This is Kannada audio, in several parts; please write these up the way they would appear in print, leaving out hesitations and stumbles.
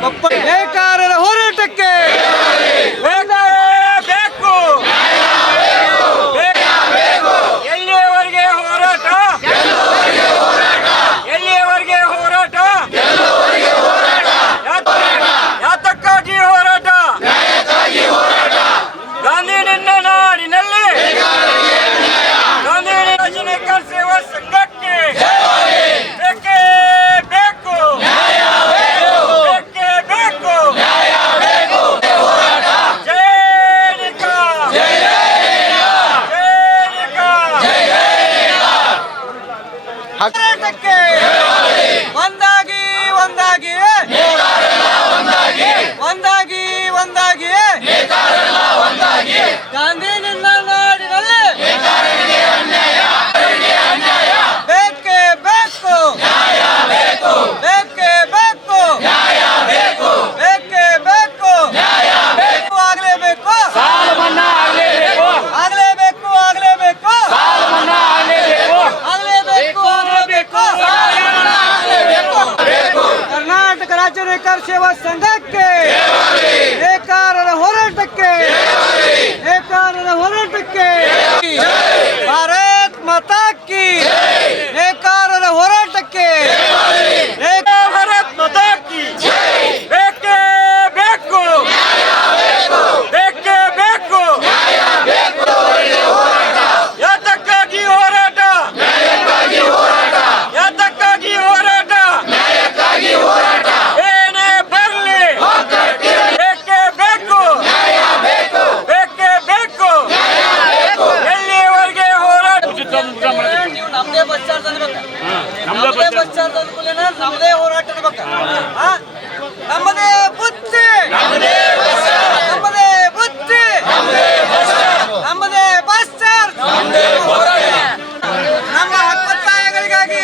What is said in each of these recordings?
ನೇಕಾರರ ಹೋರಾಟಕ್ಕೆ ಬೇಕು. ಎಲ್ಲಿಯವರೆಗೆ ಹೋರಾಟ? ಎಲ್ಲಿಯವರೆಗೆ ಹೋರಾಟ? ಯಾತಕ್ಕಾಗಿ ಹೋರಾಟ? ಗಾಂಧಿ ನಿನ್ನ ನಾಡಿನಲ್ಲಿ ಗಾಂಧಿ ನೇಕಾರ ಸೇವಾ ಸಂಘಕ್ಕೆ ಬೇಕೇ ಬೇಕು. ಬೇಕೇ ಬೇಕು. ಹೋರಾಟಕ್ಕೆ ಒಂದಾಗಿ ಒಂದಾಗಿ ಒಂದಾಗಿ ಒಂದಾಗಿ ಗಾಂಧಿ ನಿನ್ನ ನಾಡಿನಲ್ಲಿ ಬೇಕೇ ಬೇಕು. ಬೇಕೇ ಬೇಕು. ಬೇಕೇ ಬೇಕು. ಆಗ್ಲೇಬೇಕು. ಆಗ್ಲೇಬೇಕು. ಆಗ್ಲೇಬೇಕು. ಆಗ್ಲೇಬೇಕು. ಕರ್ನಾಟಕ ರಾಜ್ಯ ನೇಕಾರ ಸೇವಾ ಸಂಘಕ್ಕೆ ನೇಕಾರರ ಹೋರಾಟಕ್ಕೆ ಭಾರತ್ ಮಾತಾ ಕಿ ನೇಕಾರರ ಹೋರಾಟಕ್ಕೆ ಭಾರತ್ ಮಾತಾ ಕಿ ಬೇಕೇ ಬೇಕು. ಬೇಕೇ ಬೇಕು. ಯಾತಕ್ಕಾಗಿ ಹೋರಾಟ? ಯಾತಕ್ಕಾಗಿ ಹೋರಾಟ? ಏನೇ ಬರಲಿ ಬೇಕೇ ಬೇಕು. ಬೇಕೇ ಬೇಕು. ಎಲ್ಲಿಯವರೆಗೆ ಹೋರಾಟ? ನೀವು ನಮ್ದೇ ಬಸ್ ಚಾರ್ಜ್ ಅನ್ಬೇಕು. ನಮ್ದೇ ಬಸ್ ಚಾರ್ಜ್ ಅಂದ್ಕೂಲೇನ ನಮ್ದೇ ಹೋರಾಟ ಅನ್ಬೇಕು. ನಮ್ಮದೇ ಬುತ್ತಿ. ನಮ್ಮದೇ ಬುತ್ತಿ. ನಮ್ಮದೇ ಬಸ್ ಚಾರ್ಜ್. ನಮ್ಮ ಹಕ್ಕೊತ್ತಾಯಗಳಿಗಾಗಿ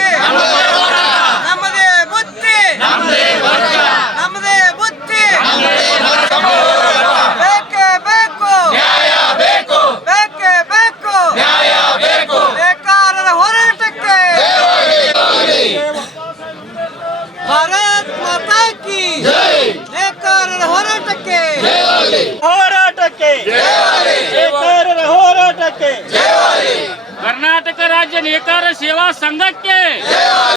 ನಮ್ಮದೇ ಬುತ್ತಿ. ನಮ್ಮದೇ ಬುತ್ತಿ. ಬೇಕೇ ಬೇಕು. ಬೇಕೇ ಬೇಕು. ನೇಕಾರರ ಹೋರಾಟಕ್ಕೆ ಭಾರತ್ ಮಾತಾ ಕಿ ನೇಕಾರರ ಹೋರಾಟಕ್ಕೆ ನೇಕಾರರ ಹೋರಾಟಕ್ಕೆ ಕರ್ನಾಟಕ ರಾಜ್ಯ ನೇಕಾರ ಸೇವಾ ಸಂಘಕ್ಕೆ